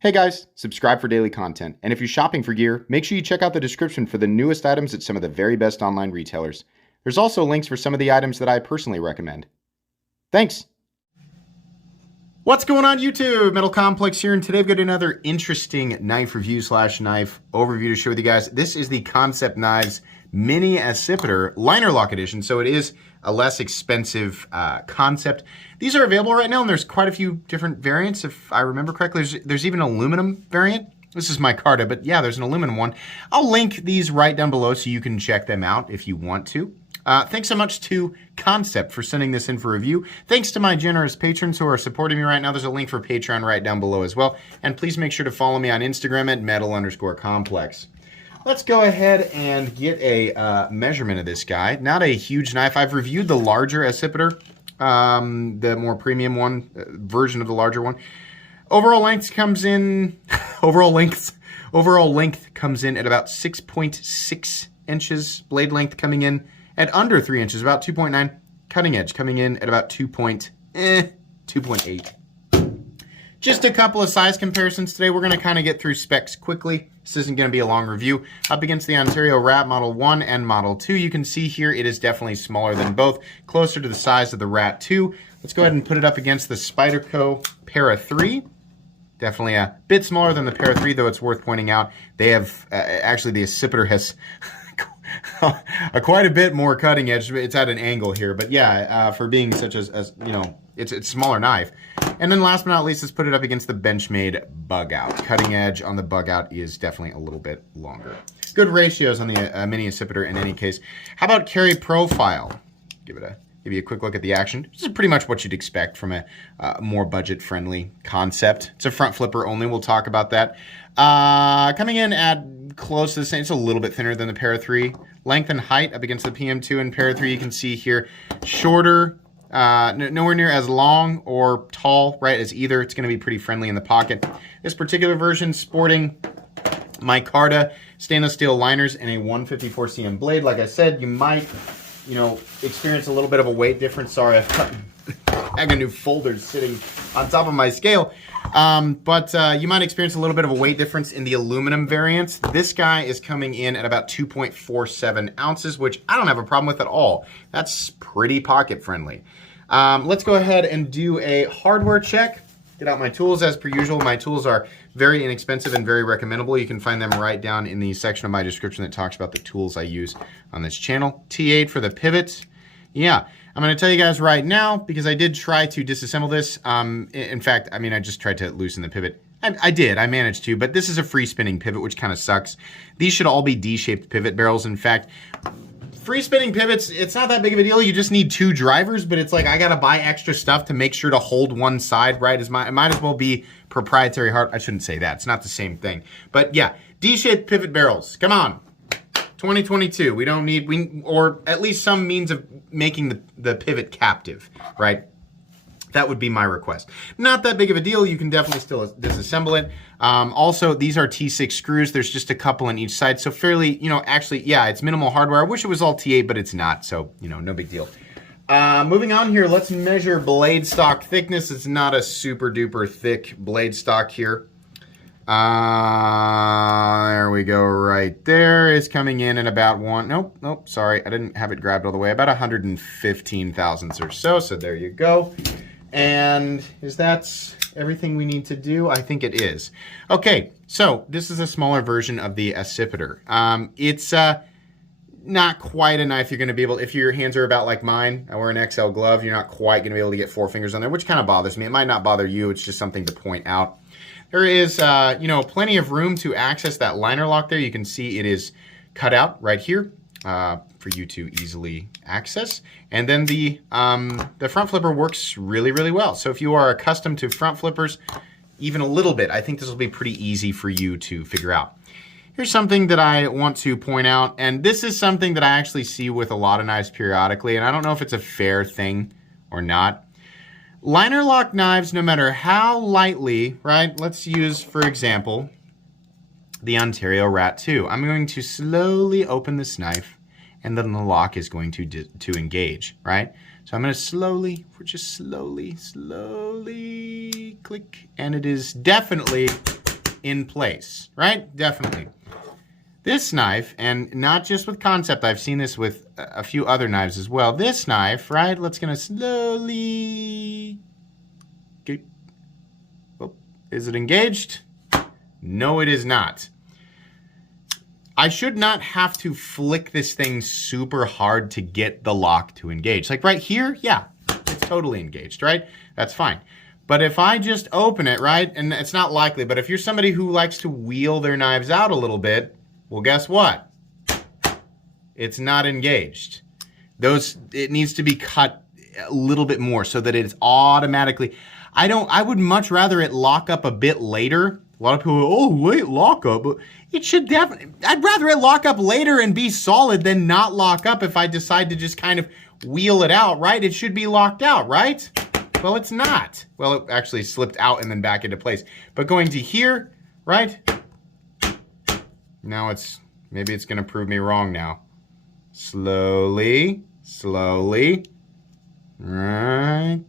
Hey guys, subscribe for daily content. And if you're shopping for gear, make sure you check out the description for the newest items at some of the very best online retailers. There's also links for some of the items that I personally recommend. Thanks! What's going on YouTube? Metal Complex here, and today I've got another interesting knife review slash knife overview to share with you guys. This is the Kansept Knives Mini Accipiter Liner Lock Edition, so it is a less expensive Kansept. These are available right now, and there's quite a few different variants, if I remember correctly. There's even an aluminum variant. This is my Carta, but yeah, there's an aluminum one. I'll link these right down below so you can check them out if you want to. Thanks so much to Kansept for sending this in for review. Thanks to my generous patrons who are supporting me right now. There's a link for Patreon right down below as well. And please make sure to follow me on Instagram at metal_complex. Let's go ahead and get a measurement of this guy. Not a huge knife. I've reviewed the larger Accipiter, the more premium one, version of the larger one. Overall length comes in, overall length comes in at about 6.6 inches. Blade length coming in at under 3 inches, about 2.9. Cutting edge coming in at about 2.8. Just a couple of size comparisons today. We're going to kind of get through specs quickly. This isn't going to be a long review. Up against the Ontario Rat Model 1 and Model 2, you can see here it is definitely smaller than both, closer to the size of the Rat 2. Let's go ahead and put it up against the Spyderco Para 3. Definitely a bit smaller than the Para 3, though it's worth pointing out they have, actually the Accipiter has quite a bit more cutting edge. It's at an angle here, but yeah, for being such as you know, it's a smaller knife. And then last but not least, let's put it up against the Benchmade Bug Out. Cutting edge on the Bug Out is definitely a little bit longer. Good ratios on the Mini Accipiter in any case. How about carry profile? Give you a quick look at the action. This is pretty much what you'd expect from a more budget-friendly Kansept. It's a front flipper only. We'll talk about that. Coming in at close to the same. It's a little bit thinner than the Para 3. Length and height up against the PM2 and Para 3. You can see here, shorter. Nowhere near as long or tall, right, as either. It's going to be pretty friendly in the pocket. This particular version sporting my Carta stainless steel liners and a 154 cm blade. Like I said, you might, experience a little bit of a weight difference. Sorry, I got new folders sitting on top of my scale. But you might experience a little bit of a weight difference in the aluminum variants. This guy is coming in at about 2.47 ounces, which I don't have a problem with at all. That's pretty pocket friendly. Let's go ahead and do a hardware check. Get out my tools as per usual. My tools are very inexpensive and very recommendable. You can find them right down in the section of my description that talks about the tools I use on this channel. T8 for the pivots. Yeah, I'm going to tell you guys right now, because I did try to disassemble this. In fact, I just tried to loosen the pivot. I managed to, but this is a free spinning pivot, which kind of sucks. These should all be D-shaped pivot barrels. In fact, free spinning pivots, it's not that big of a deal. You just need 2 drivers, but it's like I got to buy extra stuff to make sure to hold one side, right? It might as well be proprietary hard. I shouldn't say that. It's not the same thing. But yeah, D-shaped pivot barrels. Come on. 2022, we don't need, or at least some means of making the pivot captive, right? That would be my request. Not that big of a deal. You can definitely still disassemble it. Also, these are T6 screws. There's just a couple on each side. So fairly, actually, yeah, it's minimal hardware. I wish it was all T8, but it's not. So, no big deal. Moving on here, let's measure blade stock thickness. It's not a super duper thick blade stock here. There we go, right there is coming in at about nope, sorry, I didn't have it grabbed all the way, about 115 thousandths or so, so there you go. And is that everything we need to do? I think it is. Okay, so this is a smaller version of the Accipiter. It's not quite a knife you're going to be able, if your hands are about like mine, I wear an XL glove, you're not quite going to be able to get 4 fingers on there, which kind of bothers me. It might not bother you, it's just something to point out. There is, plenty of room to access that liner lock there. You can see it is cut out right here for you to easily access. And then the front flipper works really, really well. So if you are accustomed to front flippers, even a little bit, I think this will be pretty easy for you to figure out. Here's something that I want to point out, and this is something that I actually see with a lot of knives periodically, and I don't know if it's a fair thing or not. Liner lock knives, no matter how lightly, right? Let's use, for example, the Ontario Rat 2. I'm going to slowly open this knife, and then the lock is going to engage, right? So I'm going to slowly click, and it is definitely in place, right? Definitely. This knife, and not just with Kansept, I've seen this with a few other knives as well. This knife, right? Let's gonna slowly. Okay. Oh, is it engaged? No, it is not. I should not have to flick this thing super hard to get the lock to engage. Like right here, yeah, it's totally engaged, right? That's fine. But if I just open it, right, and it's not likely, but if you're somebody who likes to wheel their knives out a little bit, well, guess what? It's not engaged. It needs to be cut a little bit more so that it's automatically, I would much rather it lock up a bit later. A lot of people go, oh, wait, lock up. It should definitely, I'd rather it lock up later and be solid than not lock up if I decide to just kind of wheel it out, right? It should be locked out, right? Well, it's not. Well, it actually slipped out and then back into place. But going to here, right? Now maybe it's gonna prove me wrong now. Slowly, slowly, right?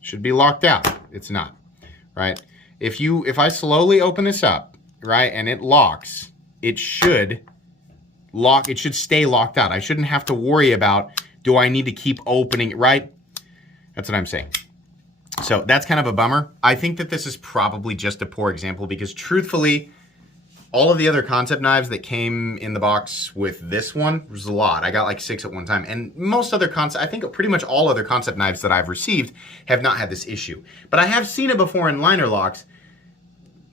Should be locked out. It's not, right? If I slowly open this up, right, and it locks, it should stay locked out. I shouldn't have to worry about, do I need to keep opening it, right? That's what I'm saying. So that's kind of a bummer. I think that this is probably just a poor example because truthfully, all of the other Kansept knives that came in the box with this one was a lot. I got like 6 at one time. And most other I think pretty much all other Kansept knives that I've received have not had this issue. But I have seen it before in liner locks.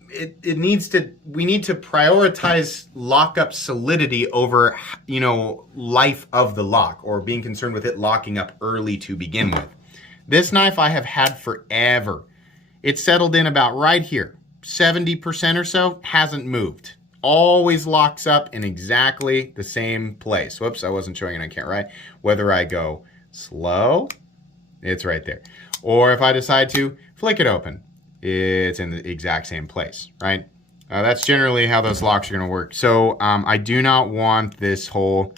We need to prioritize lockup solidity over, life of the lock or being concerned with it locking up early to begin with. This knife I have had forever. It's settled in about right here. 70% or so, hasn't moved. Always locks up in exactly the same place. Whoops, I wasn't showing it on camera, right? Whether I go slow, it's right there. Or if I decide to flick it open, it's in the exact same place, right? That's generally how those locks are gonna work. So I do not want this whole,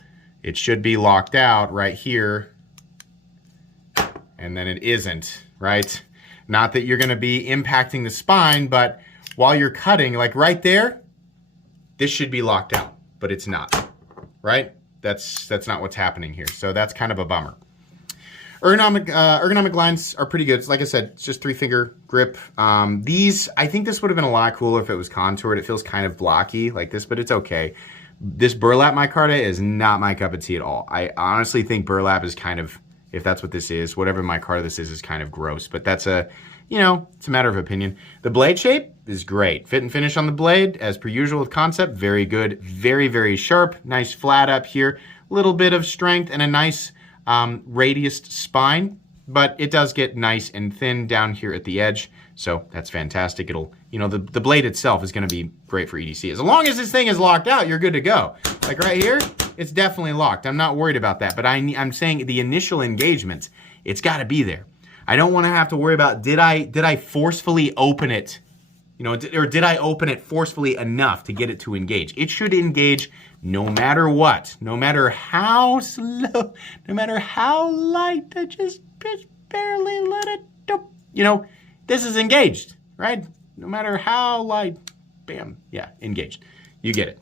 it should be locked out right here, and then it isn't, right? Not that you're gonna be impacting the spine, but while you're cutting, like right there, this should be locked out, but it's not, right? That's not what's happening here. So that's kind of a bummer. Ergonomic lines are pretty good. Like I said, it's just 3-finger grip. I think this would have been a lot cooler if it was contoured. It feels kind of blocky like this, but it's okay. This burlap micarta is not my cup of tea at all. I honestly think burlap is kind of, if that's what this is, whatever micarta this is kind of gross, but that's it's a matter of opinion. The blade shape is great. Fit and finish on the blade, as per usual with Kansept, very good. Very, very sharp. Nice flat up here. Little bit of strength and a nice radiused spine, but it does get nice and thin down here at the edge. So that's fantastic. It'll, the blade itself is going to be great for EDC. As long as this thing is locked out, you're good to go. Like right here, it's definitely locked. I'm not worried about that, but I'm saying the initial engagements, it's got to be there. I don't want to have to worry about, did I forcefully open it, or did I open it forcefully enough to get it to engage? It should engage no matter what, no matter how slow, no matter how light, I just barely let it, this is engaged, right? No matter how light, bam, yeah, engaged. You get it.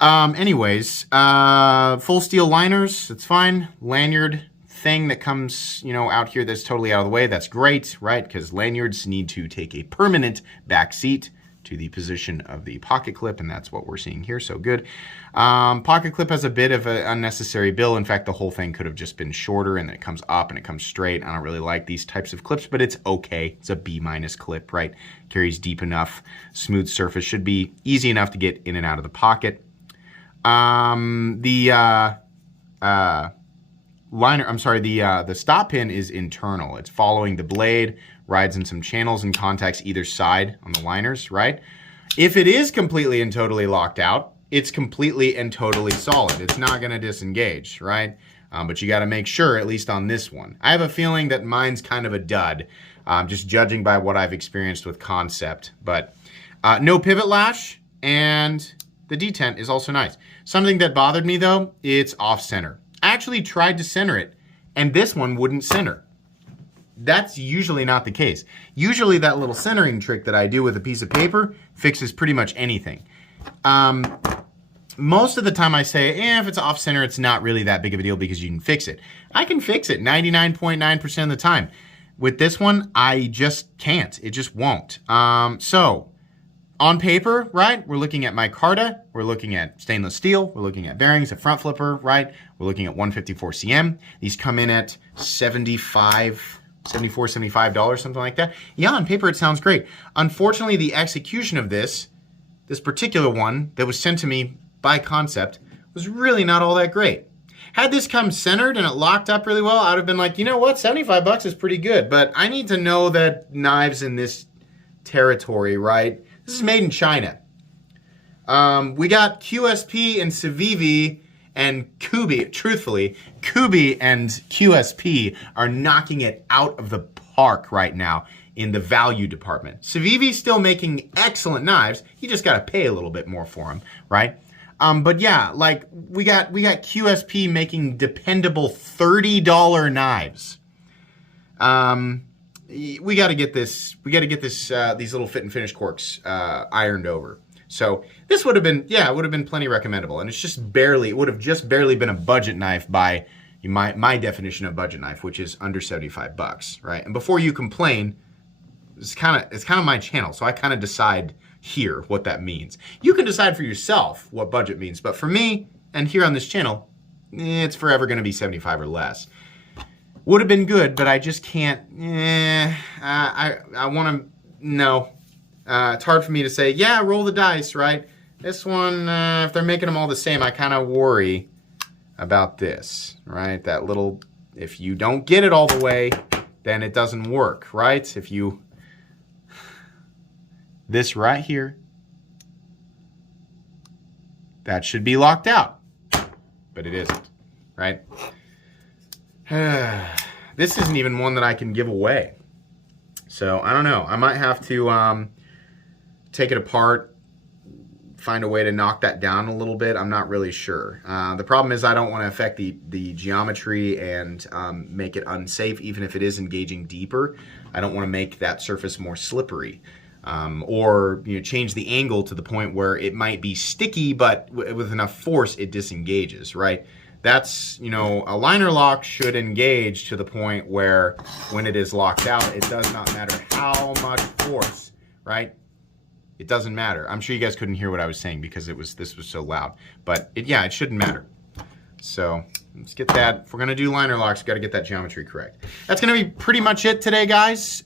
Anyways, full steel liners, it's fine. Lanyard thing that comes, out here that's totally out of the way, that's great, right? Because lanyards need to take a permanent back seat to the position of the pocket clip, and that's what we're seeing here, so good. Pocket clip has a bit of an unnecessary bill. In fact, the whole thing could have just been shorter, and then it comes up and it comes straight. I don't really like these types of clips, but it's okay. It's a B- clip, right? Carries deep enough, smooth surface, should be easy enough to get in and out of the pocket. The stop pin is internal. It's following the blade, rides in some channels and contacts either side on the liners, right? If it is completely and totally locked out, it's completely and totally solid. It's not gonna disengage, right? But you gotta make sure, at least on this one. I have a feeling that mine's kind of a dud, just judging by what I've experienced with Kansept. But no pivot lash, and the detent is also nice. Something that bothered me though, it's off center. I actually tried to center it, and this one wouldn't center. that's usually not the case. Usually that little centering trick that I do with a piece of paper fixes pretty much anything. Most of the time I say, if it's off center, it's not really that big of a deal because you can fix it. I can fix it 99.9% of the time. With this one, I just can't. It just won't. So on paper, right, we're looking at micarta, we're looking at stainless steel, we're looking at bearings, a front flipper, right? We're looking at 154 cm. These come in at $74, $75, something like that. Yeah, on paper it sounds great. Unfortunately, the execution of this particular one that was sent to me by Kansept was really not all that great. Had this come centered and it locked up really well, I'd have been like, you know what, 75 bucks is pretty good, but I need to know that knives in this territory, right? This is made in China. We got QSP and Civivi and Kubi. Truthfully, Kubi and QSP are knocking it out of the park right now in the value department. Civivi's still making excellent knives. You just got to pay a little bit more for them, right? But yeah, like we got QSP making dependable $30 knives. We got to get this. We got to get this. These little fit and finish corks ironed over. So this would have been, it would have been plenty recommendable, and it's just barely. It would have just barely been a budget knife by my definition of budget knife, which is under 75 bucks, right? And before you complain, it's kind of my channel, so I kind of decide here what that means. You can decide for yourself what budget means, but for me and here on this channel, it's forever going to be 75 or less. Would have been good, but I just can't. I want to. No, it's hard for me to say. Yeah, roll the dice, right? This one, if they're making them all the same, I kind of worry about this, right? That little. If you don't get it all the way, then it doesn't work, right? If you. This right here, that should be locked out, but it isn't, right? This isn't even one that I can give away. So I don't know. I might have to take it apart, find a way to knock that down a little bit. I'm not really sure. The problem is I don't want to affect the geometry and make it unsafe, even if it is engaging deeper. I don't want to make that surface more slippery. Or change the angle to the point where it might be sticky, but with enough force it disengages, right? That's, a liner lock should engage to the point where when it is locked out, it does not matter how much force, right? It doesn't matter. I'm sure you guys couldn't hear what I was saying because this was so loud, but it shouldn't matter. So let's get that. If we're going to do liner locks, we've got to get that geometry correct. That's going to be pretty much it today, guys.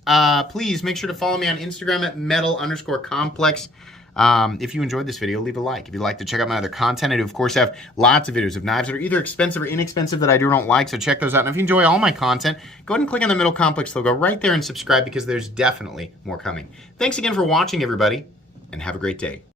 Please make sure to follow me on Instagram at metal_complex. If you enjoyed this video, leave a like. If you'd like to check out my other content, I do, of course, have lots of videos of knives that are either expensive or inexpensive that I do or don't like, so check those out. And if you enjoy all my content, go ahead and click on the Metal Complex logo right there and subscribe because there's definitely more coming. Thanks again for watching, everybody, and have a great day.